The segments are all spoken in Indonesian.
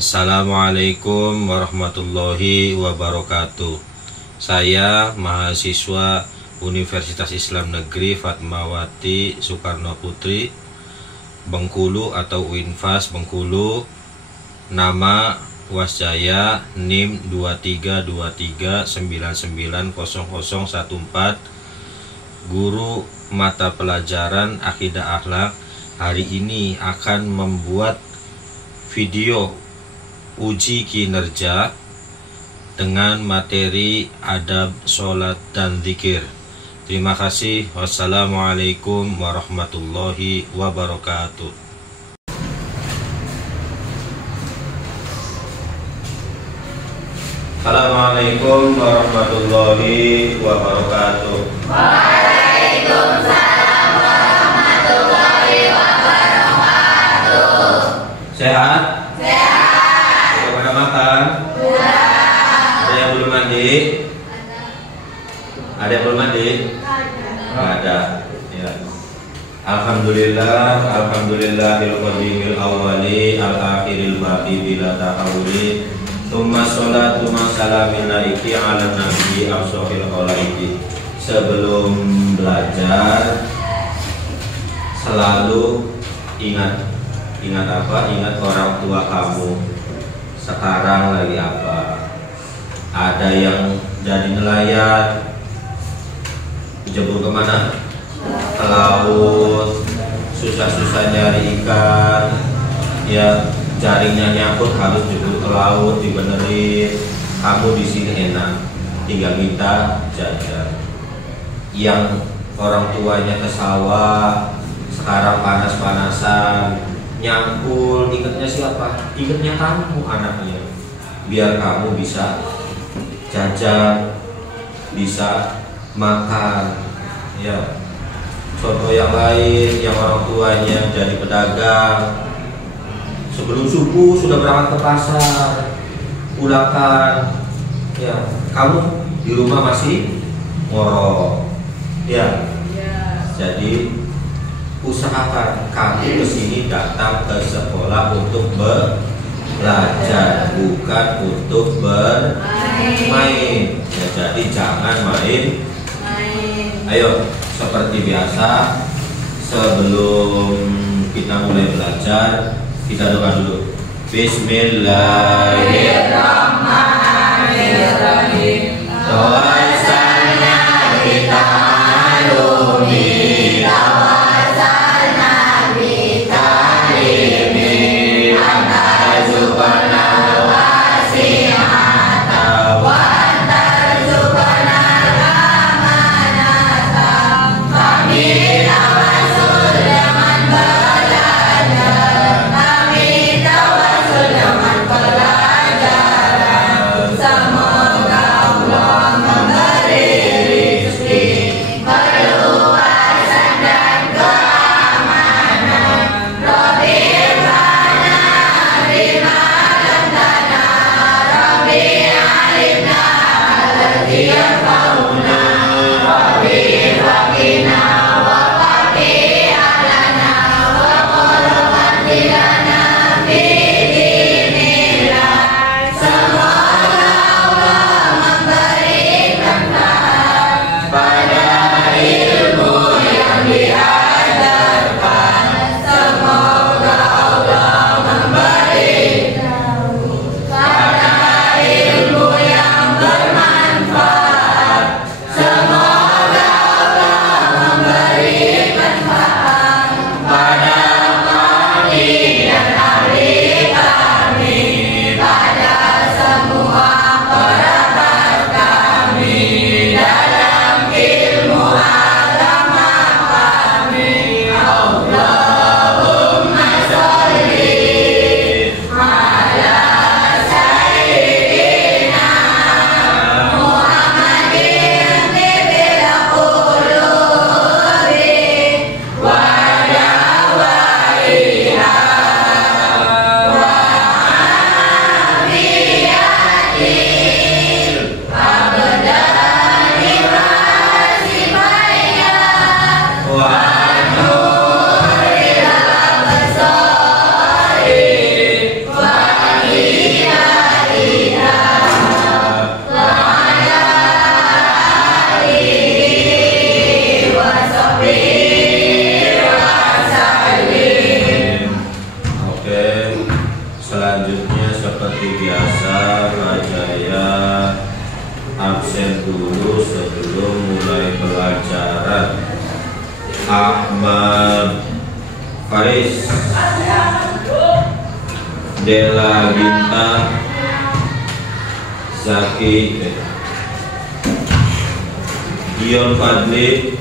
Assalamualaikum warahmatullahi wabarakatuh. Saya mahasiswa Universitas Islam Negeri Fatmawati Soekarno Putri Bengkulu atau UINFAS Bengkulu. Nama Wasjaya NIM 2323990014. Guru mata pelajaran Akidah Akhlak. Hari ini akan membuat video uji kinerja dengan materi adab sholat dan zikir. Terima kasih. Wassalamualaikum warahmatullahi wabarakatuh. Assalamualaikum warahmatullahi wabarakatuh. Waalaikumsalam warahmatullahi wabarakatuh. Sehat? Sehat. Sudah pada makan? Sudah. Ada yang belum mandi? Ada yang belum mandi? Ada. Ya. Alhamdulillah, alhamdulillahil qadimil awwali al akhiril baqi bila tahawuli. Tsumma sholatu wassalamu alaiki ala nabi afshafil khalaiki. Sebelum belajar selalu ingat apa? Ingat orang tua kamu sekarang lagi apa? Ada yang jadi nelayan, jebur kemana? Ke laut, susah-susah nyari ikan, ya jaringnya nyangkut harus jebur ke laut dibenerin. Kamu di sini enak, tinggal minta jajan. Yang orang tuanya ke sawah, sekarang panas-panasan, nyangkul, ingatnya siapa? Ingatnya kamu anaknya. Biar kamu bisa jajan, bisa makan. Ya, contoh yang lain, yang orang tuanya jadi pedagang, sebelum subuh sudah berangkat ke pasar, pulangkan. Ya, kamu di rumah masih ngorok. Ya, jadi usahakan kamu kesini datang ke sekolah untuk belajar, bukan untuk bermain. Ya, jadi jangan main. Ayo, seperti biasa, sebelum kita mulai belajar, kita doa dulu. Bismillahirrahmanirrahim. Tawasalna kita alumi, tawasalna kita limi, antarzuqana wasi'ata wa antarzuqana amanata. Kami tawasul dengan belajar, kami tawasul dengan pelajaran. Semoga Allah Ahmad Faris, Dela Ginta, Zaki, Dion Fadli,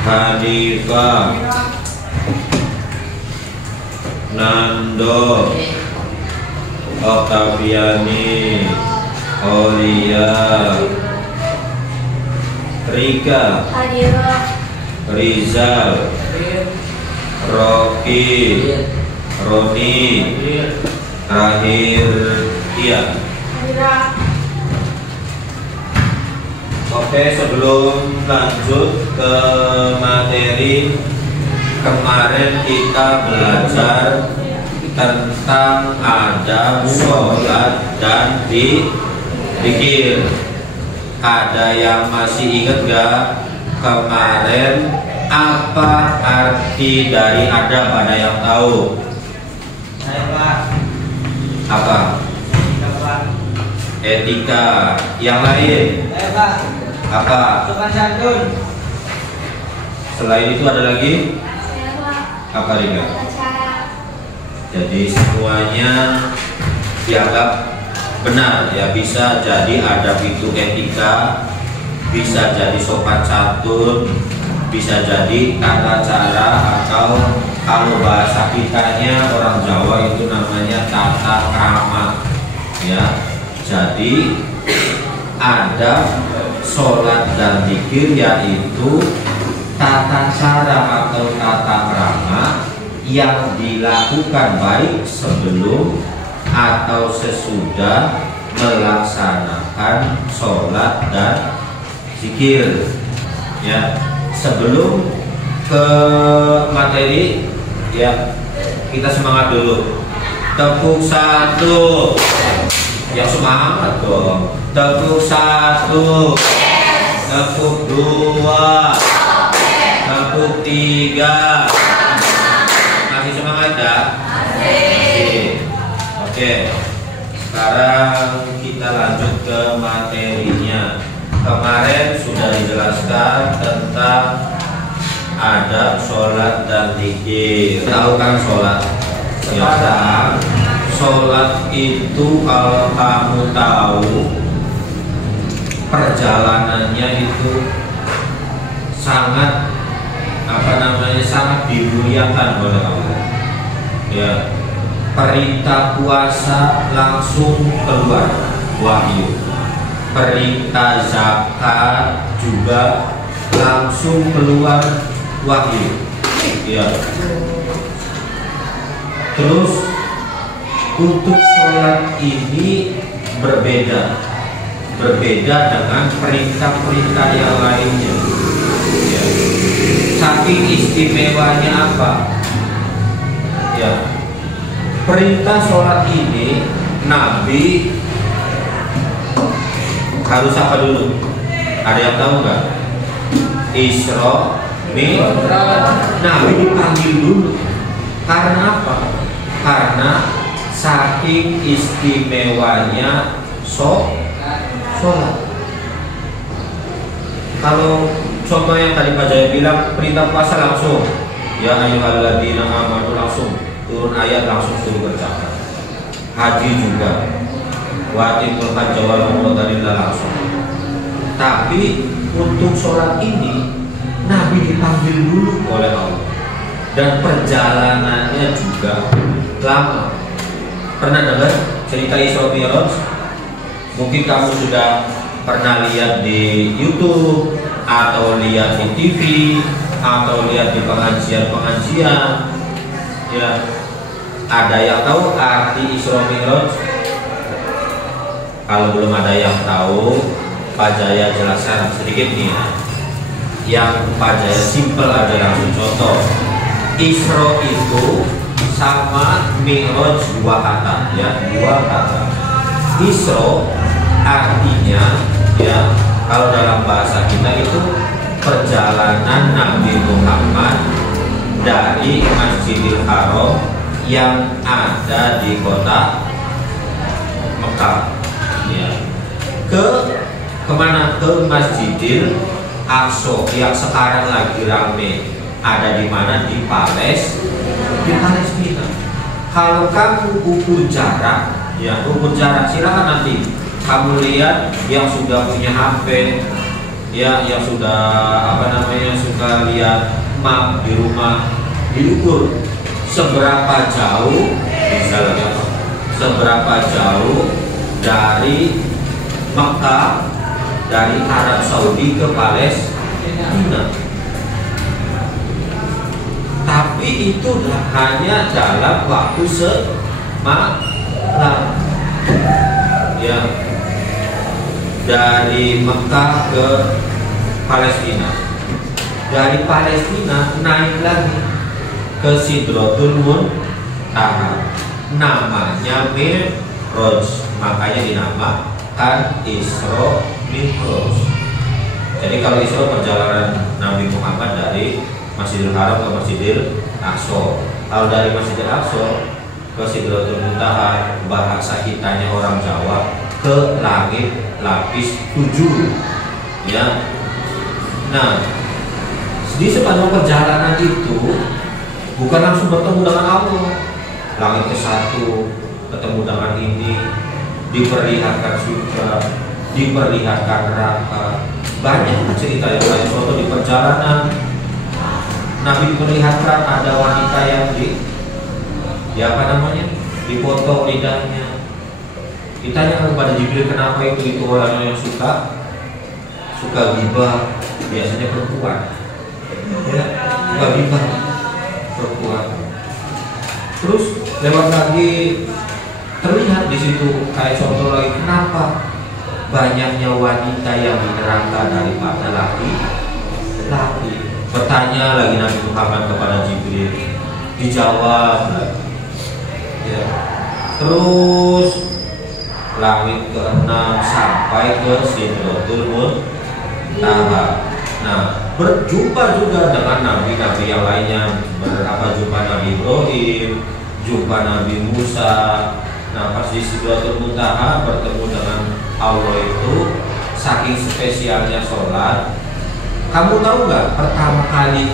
Hanifah, Nando, Oktaviani, Aulia, Rika, Rizal, Rocky, Roni, terakhir Tia. Oke, sebelum lanjut ke materi, kemarin kita belajar tentang adab sholat dan zikir. Ada yang masih ingat gak kemarin apa arti dari adab? Ada yang tahu? Saya Pak. Apa? Etika. Yang lain? Saya Pak. Apa? Sopan santun. Selain itu ada lagi? Apa Rika? Jadi semuanya dianggap benar ya, bisa jadi adab itu etika, bisa jadi sopan santun, bisa jadi tata cara, atau kalau bahasa kitanya orang Jawa itu namanya tata krama ya. Jadi adab sholat dan zikir yaitu tata cara atau tata krama yang dilakukan baik sebelum atau sesudah melaksanakan sholat dan zikir ya. Sebelum ke materi ya, kita semangat dulu. Tepuk satu, ya semangat dong. Tepuk satu, tepuk dua, tepuk tiga. Masih semangat ya? Masih. Oke, sekarang kita lanjut ke materinya. Kemarin sudah dijelaskan tentang adab sholat dan zikir. Tahu kan sholat? Ya, sholat itu kalau kamu tahu perjalanannya itu sangat sangat dimuliakan oleh Allah. Ya, perintah puasa langsung keluar wahyu. Perintah zakat juga langsung keluar wahyu. Ya. Terus untuk sholat ini berbeda dengan perintah-perintah yang lainnya. Ya. Saking istimewanya apa? Ya. Perintah sholat ini Nabi harus apa dulu? Ada yang tahu nggak? Isra Mi'raj. Nabi dipanggil dulu. Karena apa? Karena saking istimewanya sholat. Kalau contoh yang tadi Pak Jaya bilang, perintah puasa langsung, ya ayyuhalladzina amanu, langsung turun ayat, langsung suruh berzakat. Haji juga, wa atimul hajja wal umrata lillah, langsung. Tapi untuk sholat ini Nabi dipanggil dulu oleh Allah, dan perjalanannya juga lama. Pernah dengar cerita Isra Mi'raj? Mungkin kamu sudah pernah lihat di YouTube, atau lihat di TV, atau lihat di pengajian-pengajian. Ya, ada yang tahu arti Isra Mi'raj? Kalau belum ada yang tahu, Pak Jaya jelaskan sedikit nih. Yang Pak Jaya simpel aja, langsung contoh. Isra itu sama Mi'raj dua kata, ya, dua kata. Isra artinya, ya, kalau dalam bahasa kita itu perjalanan Nabi Muhammad dari Masjidil Haram yang ada di kota Mekah, ya, kemana? Ke Masjidil Aqsa yang sekarang lagi rame ada di mana? Di Palestina. Kalau kamu ukur jarak, ya ukur jarak, silakan nanti kamu lihat yang sudah punya HP, ya yang sudah suka lihat map di rumah, diukur seberapa jauh, misalnya seberapa jauh dari Mekah, dari Arab Saudi ke Palestina. Tapi itu hanya dalam waktu semalam, ya, dari Mekah ke Palestina. Dari Palestina naik lagi ke Sidratul Muntaha, namanya Mi'raj, makanya dinamakan Isra Mi'raj. Jadi kalau Isra perjalanan Nabi Muhammad dari Masjidil Haram ke Masjidil Aqsa. Kalau dari Masjidil Aqsa ke Sidratul Muntaha, bahasa kitanya orang Jawa, ke langit lapis 7, ya. Nah, di sepanjang perjalanan itu bukan langsung bertemu dengan Allah. Langit ke-1 ketemu dengan ini, diperlihatkan surga, diperlihatkan neraka. Banyak cerita yang lain. Contoh di perjalanan Nabi diperlihatkan ada wanita yang dipotong lidahnya. Ditanya kepada Jibril, kenapa itu orang yang suka gibah, biasanya perempuan, ya, suka gibah perempuan. Terus lewat lagi terlihat di situ kayak contoh lagi, kenapa banyaknya wanita yang di neraka daripada laki-laki. Bertanya lagi Nabi Muhammad kepada Jibril, dijawab lagi, ya. Terus langit ke-6 sampai ke Sidratul Muntaha. Nah, berjumpa juga dengan nabi-nabi yang lainnya. Jumpa Nabi Ibrahim, jumpa Nabi Musa. Nah, pas di Sidratul Muntaha bertemu dengan Allah itu, saking spesialnya sholat. Kamu tahu nggak pertama kali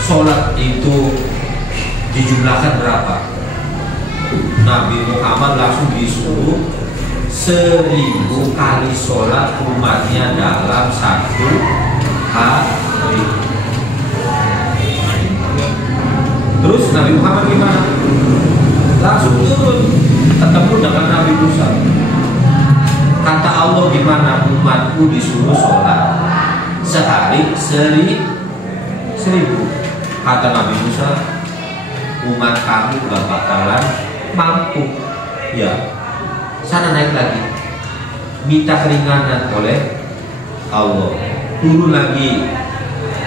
sholat itu dijumlahkan berapa? Nabi Muhammad langsung disuruh 1000 kali sholat umatnya dalam satu hari. Terus Nabi Muhammad gimana? Langsung turun ketemu dengan Nabi Musa. Kata Allah, gimana umatku disuruh sholat sehari 1000. Kata Nabi Musa, umat kamu gak bakalan mampu. Ya, sana naik lagi, minta keringanan oleh Allah. Turun lagi,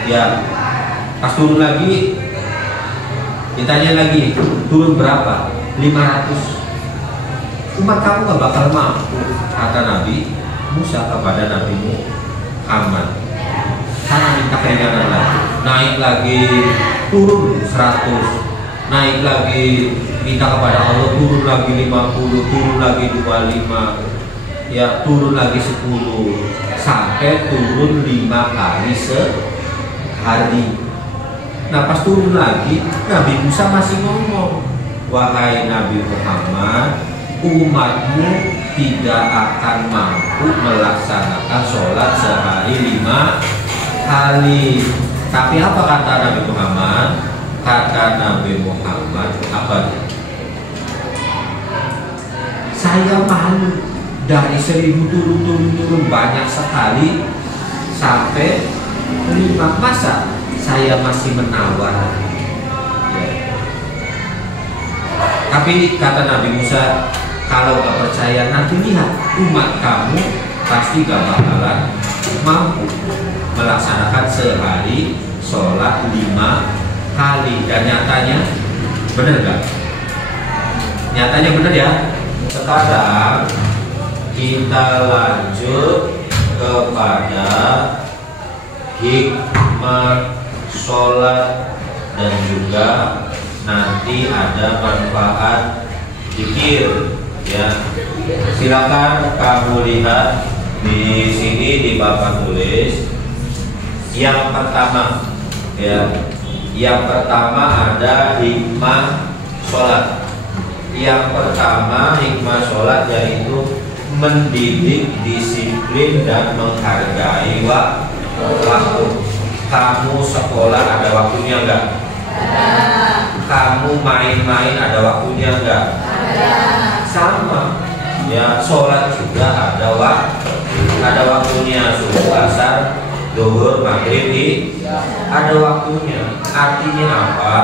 ya. Pas turun lagi, ditanya lagi, turun berapa? 500. Umat kamu gak bakal mampu. Kata Nabi Musa kepada Nabi Muhammad. Sana minta keringanan lagi, naik lagi, turun 100, naik lagi, minta kepada Allah, turun lagi 50, turun lagi 25, ya, turun lagi 10, sampai turun 5 kali sehari. Nah, pas turun lagi, Nabi Musa masih ngomong, wahai Nabi Muhammad, umatmu tidak akan mampu melaksanakan sholat sehari 5 kali. Tapi apa kata Nabi Muhammad? Kata Nabi Muhammad, apa? Saya malu dari 1000 turun banyak sekali sampai 5. Masa saya masih menawar, ya. Tapi kata Nabi Musa, kalau gak percaya nanti lihat umat kamu pasti gak bakalan mampu melaksanakan sehari sholat 5 kali. Dan nyatanya benar gak? Nyatanya benar ya. Sekarang kita lanjut kepada hikmah sholat dan juga nanti ada manfaat zikir, ya. Silakan kamu lihat di sini di papan tulis. Yang pertama, ya, Yang pertama ada hikmah sholat. Yang pertama hikmah sholat yaitu mendidik disiplin dan menghargai waktu. Kamu sekolah ada waktunya enggak? Kamu main-main ada waktunya enggak? Sama. Ya, sholat juga ada waktunya. Subuh, asar, zuhur, maghrib, ada waktunya. Artinya apa?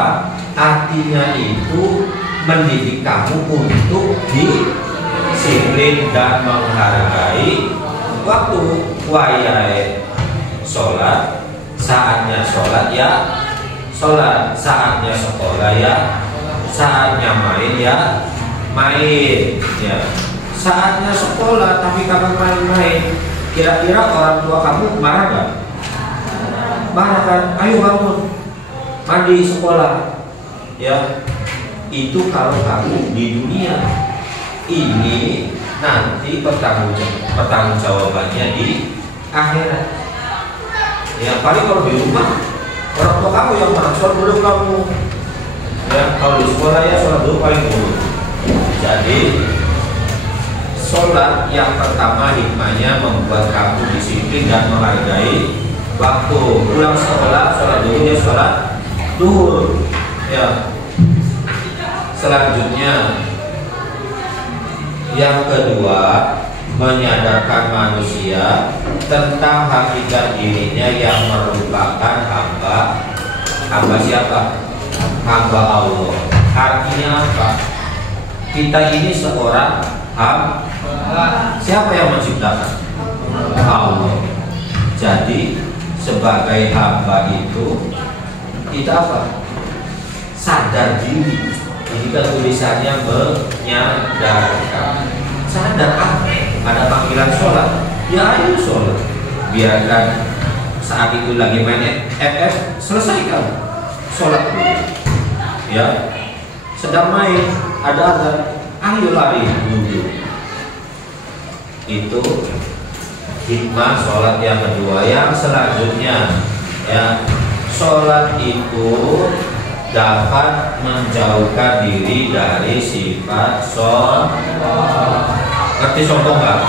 Artinya itu mendidik kamu untuk disiplin dan menghargai waktu. Wayai sholat, saatnya sholat ya sholat, saatnya sekolah ya, saatnya main ya main ya. Saatnya sekolah tapi kamu main-main, kira-kira orang tua kamu marah gak? Marah kan? Ayo bangun, mandi, sekolah ya. Itu kalau kamu di dunia. Ini nanti pertanggungjawabannya di akhirat ya. Paling kalau di rumah orang tua kamu yang marah, sholat dulu kamu ya. Kalau di sekolah ya sholat dulu paling dulu. Jadi sholat yang pertama hikmahnya membuat kamu disiplin dan menghargai waktu. Pulang sekolah sholat dulu ya, sholat duhur ya. Selanjutnya yang kedua, menyadarkan manusia tentang hakikat dirinya yang merupakan hamba siapa? Hamba Allah. Artinya apa? Kita ini seorang hamba. Siapa yang menciptakan? Allah. Jadi sebagai hamba itu kita apa? Sadar diri. Jika tulisannya menyadarkan, sadar ada panggilan sholat, ya ayo sholat. Biarkan saat itu lagi main FF, selesaikan sholat dulu. Ya, sedang main ada azan, ayo lari dulu. Itu hikmah sholat yang kedua. Yang selanjutnya ya, sholat itu dapat menjauhkan diri dari sifat sombong. Ngerti sombong nggak?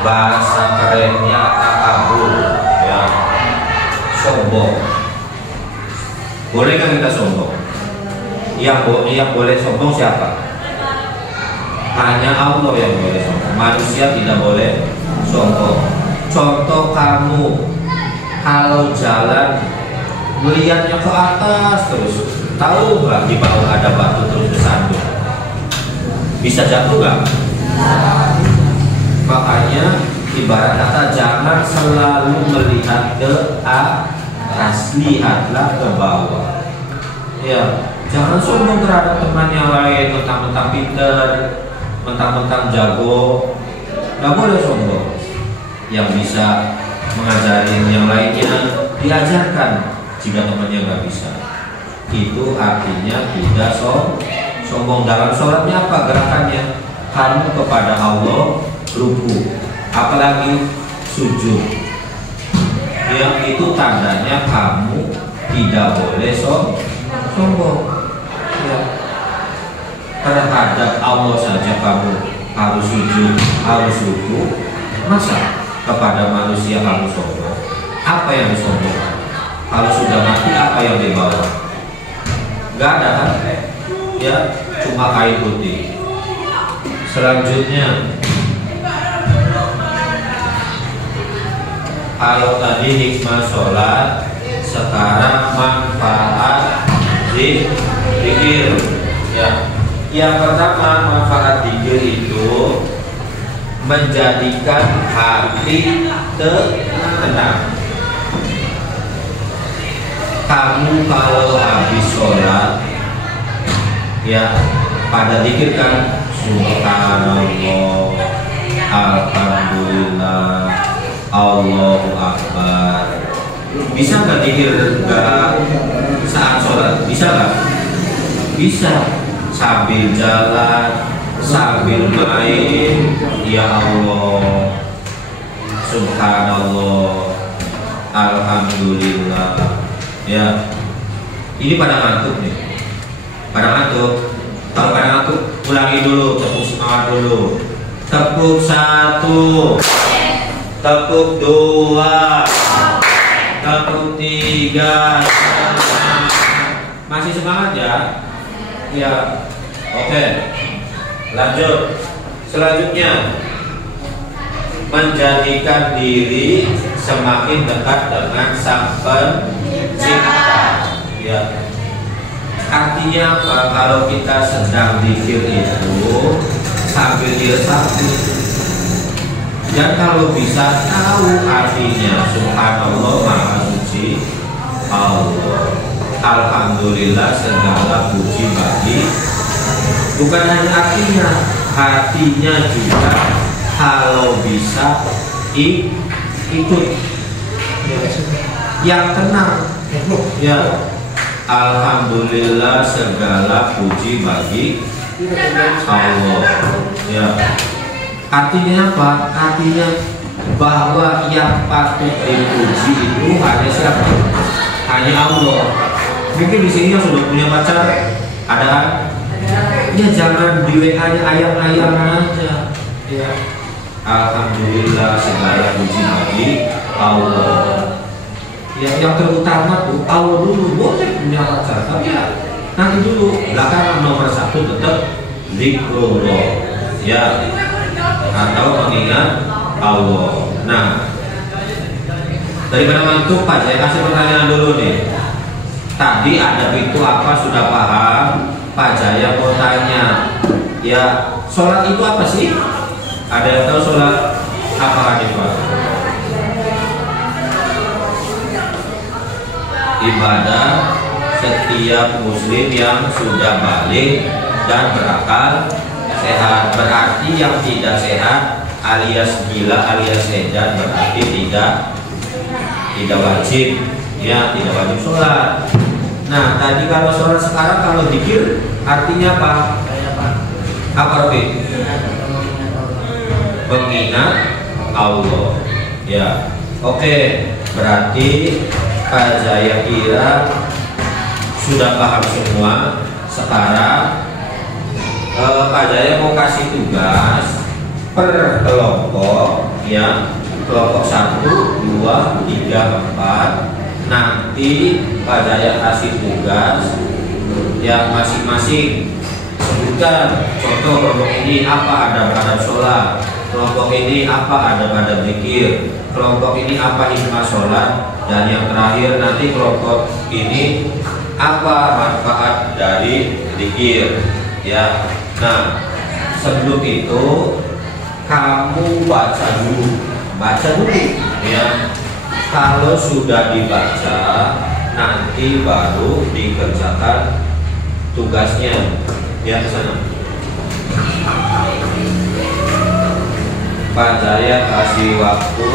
Bahasa kerennya takabur ya, sombong. Boleh kan kita sombong? Yang boleh sombong siapa? Hanya Allah yang boleh sombong. Manusia tidak boleh sombong. Contoh, kamu kalau jalan melihatnya ke atas terus, tahu nggak di bawah ada batu terus bersandung, bisa jatuh nggak? Makanya ibarat kata jangan selalu melihat ke atas, lihatlah ke bawah. Ya, jangan sombong terhadap teman yang lain, mentang-mentang pinter, mentang-mentang jago, nggak boleh sombong. Yang bisa mengajarin yang lainnya diajarkan. Jika temannya nggak bisa, itu artinya tidak sombong. Dalam sholatnya apa gerakannya? Kamu kepada Allah ruku, apalagi sujud. Yang itu tandanya kamu tidak boleh sombong. Ya. Terhadap Allah saja kamu harus sujud, harus ruku. Masa kepada manusia kamu sombong? Apa yang disombongkan? Kalau sudah mati apa yang dibawa? Gak ada kan? Ya, cuma kain putih. Selanjutnya, kalau tadi hikmah sholat, sekarang manfaat zikir. Ya, yang pertama manfaat zikir itu menjadikan hati tenang. Kamu kalau habis sholat ya pada zikir kan, subhanallah, alhamdulillah, Allahu akbar. Bisa nggak zikir nggak saat sholat? Bisa nggak? Bisa. Sambil jalan, sambil main, ya Allah, subhanallah, alhamdulillah. Ya, Ini pada ngantuk nih. Pada ngantuk. Kalau pada ngantuk, ulangi dulu, tepuk semangat dulu. Tepuk 1, tepuk 2, tepuk 3. Masih semangat ya? Ya. Oke. Lanjut. Selanjutnya, menjadikan diri semakin dekat dengan Sang Pencipta. Ya. Artinya apa? Kalau kita sedang zikir itu sambil diresapi, dan kalau bisa tahu artinya, subhanallah, maha suci Allah, alhamdulillah, segala puji bagi. Bukan hanya artinya, hatinya juga kalau bisa ikut yang tenang ya. Alhamdulillah, segala puji bagi Allah ya. Artinya apa? Artinya bahwa yang patut dipuji itu hanya siapa? Hanya Allah. Mungkin di sini yang sudah punya pacar ada kan? Ya jangan di WA-nya ayam-ayam aja ya. Alhamdulillah, segala puji bagi Allah. Yang terutama tuh Allah dulu. Boleh punya pacar, tapi ya nanti dulu. Belakangan nomor 1 tetap zikrullah ya, atau mengingat Allah. Nah, daripada ngantuk Pak, saya kasih pertanyaan dulu nih. Tadi ada pintu apa sudah paham? Pak Jaya mau tanya ya, sholat itu apa sih? Ada yang tahu sholat apa aja Pak? Ibadah setiap muslim yang sudah balik dan berakal sehat. Berarti yang tidak sehat alias gila alias edan berarti tidak wajib ya, tidak wajib sholat. Nah tadi kalau sholat, sekarang kalau zikir artinya apa? Apa Rofi? Mengingat Allah ya. Oke, berarti Pak Jaya kira sudah paham semua. Sekarang Pak Jaya mau kasih tugas per kelompok ya. Kelompok 1, 2, 3, 4. Nanti Pak Jaya kasih tugas yang masing-masing sebutkan. Contoh kelompok ini apa ada pada sholat, kelompok ini apa ada pada zikir, kelompok ini apa hikmah sholat, dan yang terakhir nanti kelompok ini apa manfaat dari zikir ya. Nah sebelum itu kamu baca dulu ya. Kalau sudah dibaca, nanti baru dikerjakan tugasnya ya. Ke sana Pak Jaya kasih waktu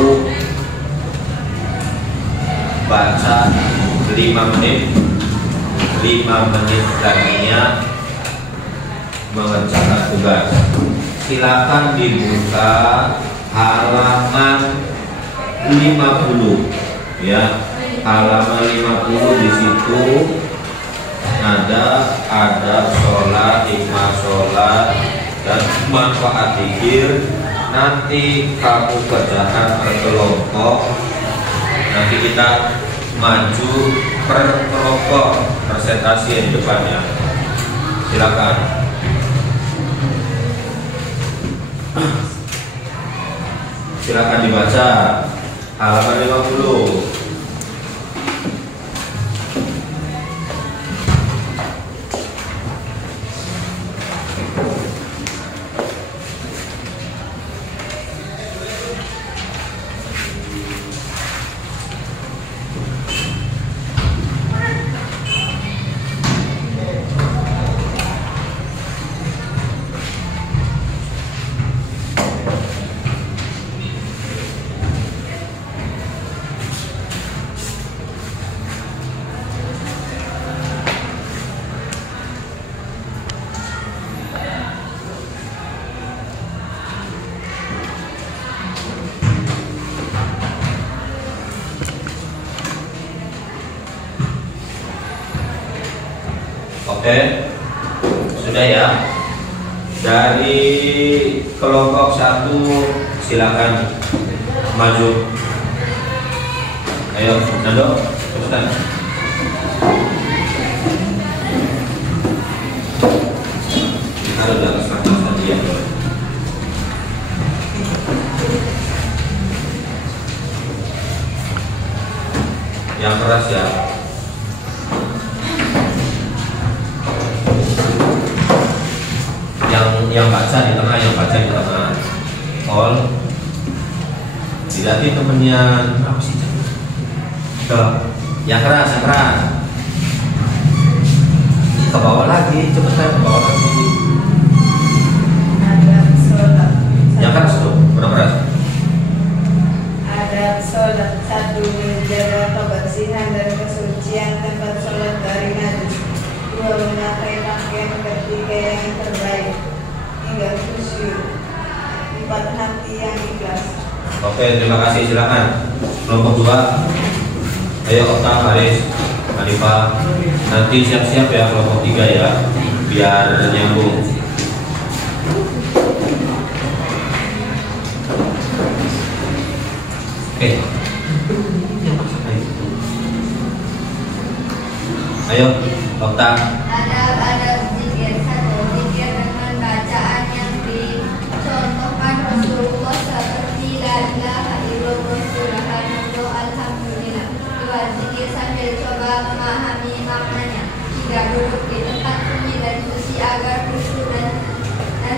baca 5 menit. 5 menit laginya mengerjakan tugas. Silakan dibuka halaman 50 ya. Halaman 50 di situ ada sholat, hikmah sholat, dan manfaat zikir. Nanti kamu kerjakan per kelompok. Nanti kita maju per kelompok, presentasi di depannya. Silakan. Silakan dibaca halaman 50. Oke, sudah ya. Dari kelompok 1 silakan maju. Ayo, Nando, cepetan. Taruh di atas kertas tadi ya. Yang keras ya. Yang baca di tengah, yang baca di tengah. All. Dilatih temennya apa sih? Tuh, yang keras, yang keras. Ke bawah lagi, cepetan ke bawah lagi. Adab sholat. Yang keras tuh, berapa keras? Adab sholat. 1. Menjaga kebersihan dan kesucian tempat sholat dari najis. 2. Memakai pakaian ketiga yang terbaik hingga khusyuk. 4. Hati yang ikhlas. Oke, terima kasih, silakan. Kelompok 2. Ayo Okta, Haris, Hanifah. Nanti siap-siap ya kelompok 3 ya, biar nyambung. Oke. Ayo, Okta. Adab zikir. 1. Zikir dengan bacaan yang dicontohkan Rasulullah seperti la ilaha illallah, subhanallah, alhamdulillah. 2. Zikir sambil coba memahami maknanya. 3. Duduk di tempat sunyi dan suci agar khusyuk dan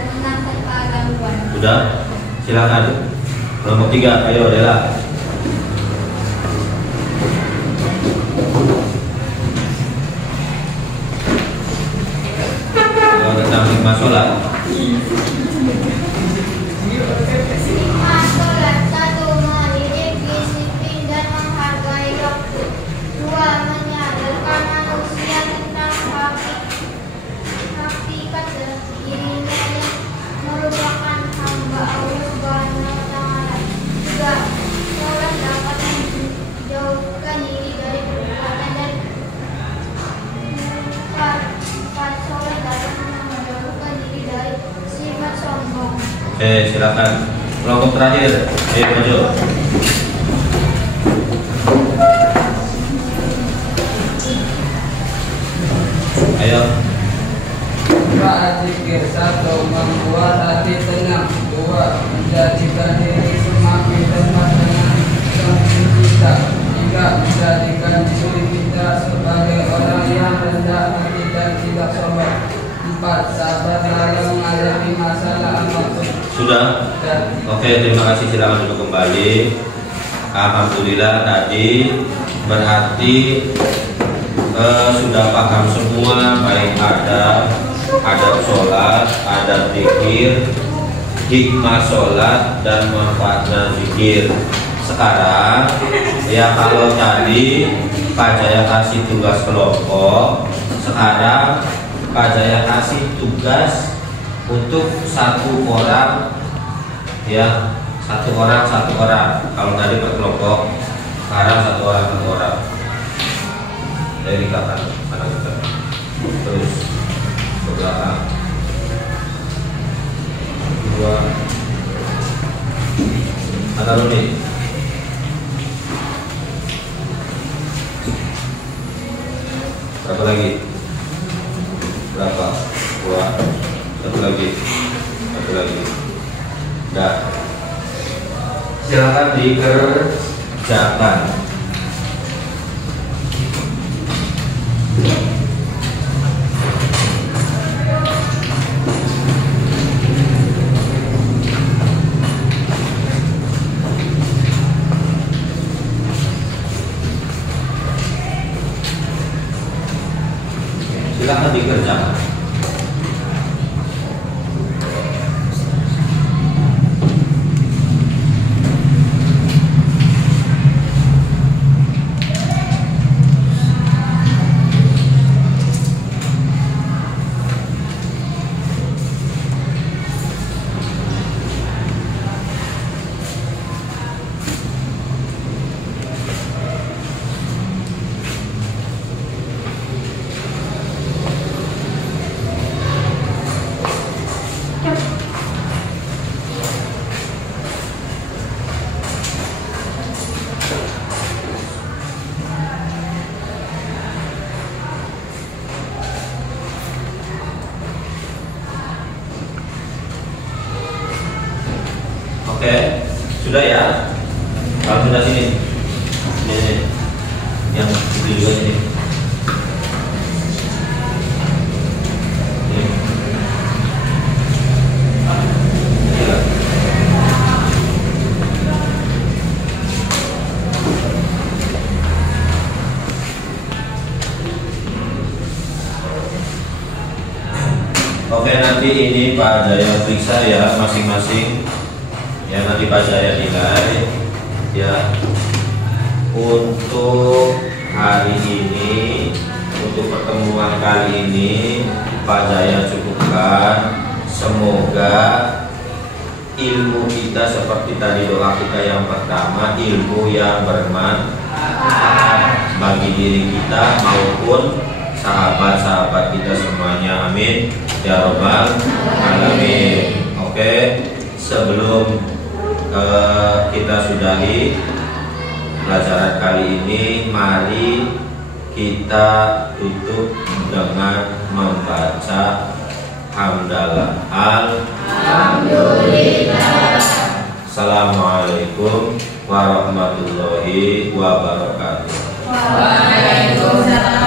tenang tanpa gangguan. Sudah, silakan. Kelompok 3, ayo Dela. Tentang hikmah sholat. Hikmah sholat. 1. Mendidik disiplin dan menghargai waktu. 2. Menyadarkan manusia tentang hakikat dirinya yang merupakan hamba Allah Subhanahu wa Ta'ala. 3. Sholat dapat menjauhkan diri dari perbuatan dan munkar. 4. Sholat dapat menjauhkan diri dari sifat sombong. Oke, silakan. Kelompok terakhir, ayo maju. Ayo. Zikir. 1. Membuat hati tenang. 2. Menjadikan diri semakin dekat dengan Sang Pencipta. 3. Menjadikan diri kita sebagai orang yang rendah hati dan tidak sombong. 4. Sabar dalam menghadapi masalah apapun. Sudah? Oke, terima kasih, silakan duduk kembali. Alhamdulillah tadi berarti sudah paham semua, baik adab sholat, adab zikir, hikmah sholat, dan manfaatnya zikir. Sekarang ya, kalau tadi Pak Jaya kasih tugas kelompok, sekarang Pak Jaya kasih tugas untuk 1 orang ya, 1 orang. Kalau tadi per kelompok, sekarang 1 orang. Dari belakang sana kita terus ke belakang. 2 Ada Rudi. Berapa lagi? Berapa? 2. Satu lagi. Dah. Silakan dikerjakan. Silakan dikerjakan. Oke, sudah ya. Kalau sudah sini, sini, yang itu juga sini. Oke, nanti ini Pak Jaya periksa ya masing-masing. Ya, nanti Pak Jaya nilai. Ya, untuk hari ini, untuk pertemuan kali ini Pak Jaya cukupkan. Semoga ilmu kita seperti tadi doa kita yang pertama, ilmu yang bermanfaat bagi diri kita maupun sahabat-sahabat kita semuanya. Amin ya robbal alamin. Oke, sebelum kita sudahi pelajaran kali ini, mari kita tutup dengan membaca hamdalah. Alhamdulillah. Assalamualaikum warahmatullahi wabarakatuh. Waalaikumsalam.